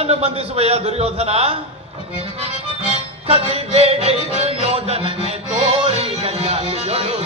ನನ್ನನ್ನು ಬಂಧಿಸುವಯ್ಯ ದುರ್ಯೋಧನ. ಕತಿ ಬೇಡ ದುರ್ಯೋಧನನೆ ತೋರಿ ಗಂಗಾಲಿಯೊಳು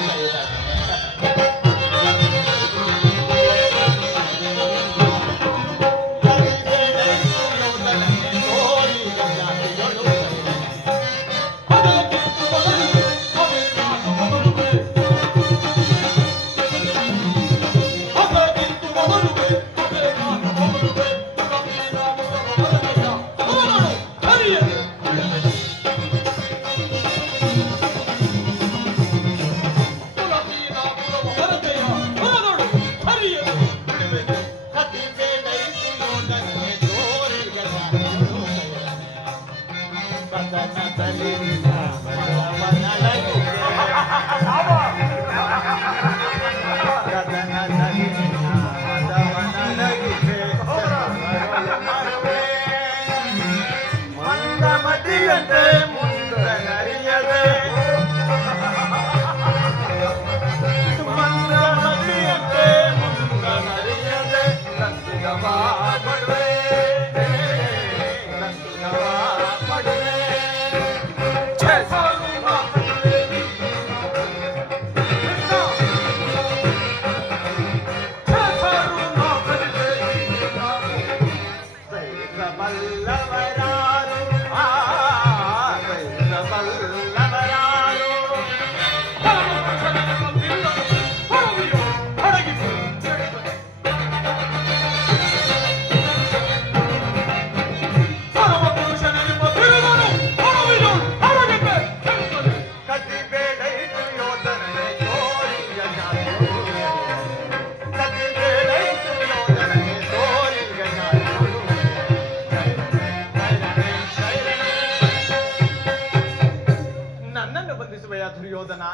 ದುರ್ಯೋಧನ.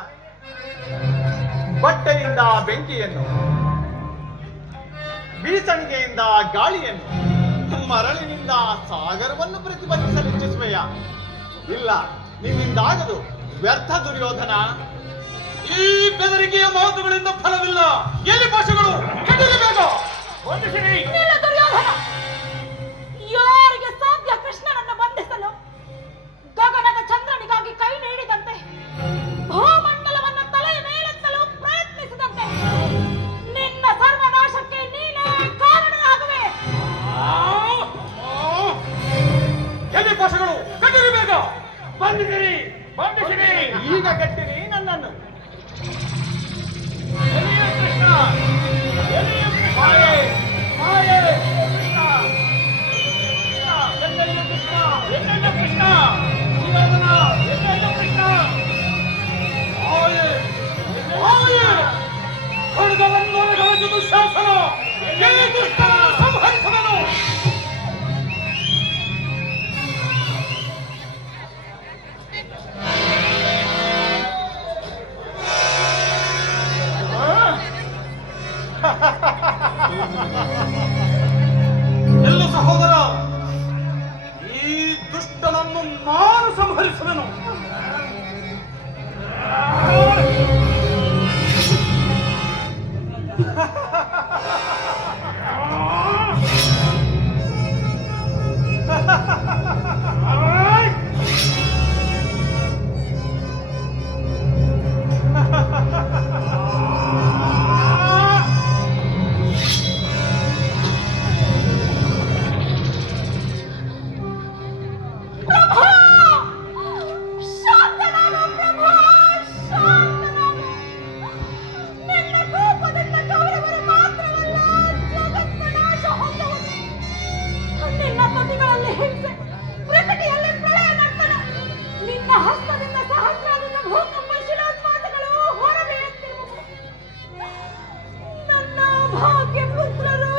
ಬಟ್ಟೆಯಿಂದ ಬೆಂಕಿಯನ್ನು, ಬೀಸಣಿಗೆಯಿಂದ ಗಾಳಿಯನ್ನು, ಮರಳಿನಿಂದ ಸಾಗರವನ್ನು ಪ್ರತಿಬಂಧಿಸಲು ಇಚ್ಛಿಸುವೆಯ? ಇಲ್ಲ, ನಿನ್ನಿಂದಾಗದು. ವ್ಯರ್ಥ ದುರ್ಯೋಧನ. ಈ ಬೆದರಿಕೆಯ ಮಾತುಗಳಿಂದ ಫಲವಿಲ್ಲ. ಎಲ್ಲಿ ಭಾಷೆಗಳು ಯಾರಿಗೆ ಸಾಧ್ಯ ಕೃಷ್ಣನನ್ನು ಬಂಧಿಸಲು? ಗಗನದ ಚಂದ್ರನಿಗಾಗಿ ಕೈ ನೀಡಿದಂತೆ, ಭೂಮಂಡಲವನ್ನು ತಲೆಯ ಮೇಲೆತ್ತಲು ಪ್ರಯತ್ನಿಸಿದಂತೆ ನಿನ್ನ ಸರ್ವನಾಶಕ್ಕೆ ನೀನೇ ಕಾರಣನಾಗುವೆ. ಎಲ್ಲಿ ಭಾಷೆಗಳು ಕಟ್ಟಿರಿ, ಬೇಗ ಬಂಧಿಸಿರಿ, ಬಂಧಿಸಿರಿ. ಈಗ ಕಟ್ಟಿರಿ ನನ್ನನ್ನು. ಕೃಷ್ಣ, ಮಾಯೆ, ಮಾಯೆ, ಕೃಷ್ಣ, ಎಲ್ಲೆಲ್ಲ ಕೃಷ್ಣ, ಎಲ್ಲೆಲ್ಲ ಕೃಷ್ಣ, ಶಿವನ ಎಲ್ಲೆಲ್ಲ ಕೃಷ್ಣ, ಮಾಯೆ, ಮಾಯೆ, ಖಡ್ಗವನ್ನು ಗಳದು ಶಾಸನ, ಈ ದುಷ್ಟನನ್ನು ಸಂಹರಿಸುವನು. ಎಲ್ಲ ಸಹೋದರ, ಈ ದುಷ್ಟನನ್ನು ನಾನು ಸಂಹರಿಸುವೆನು. ಭಾಗ್ಯ ಪುತ್ರರು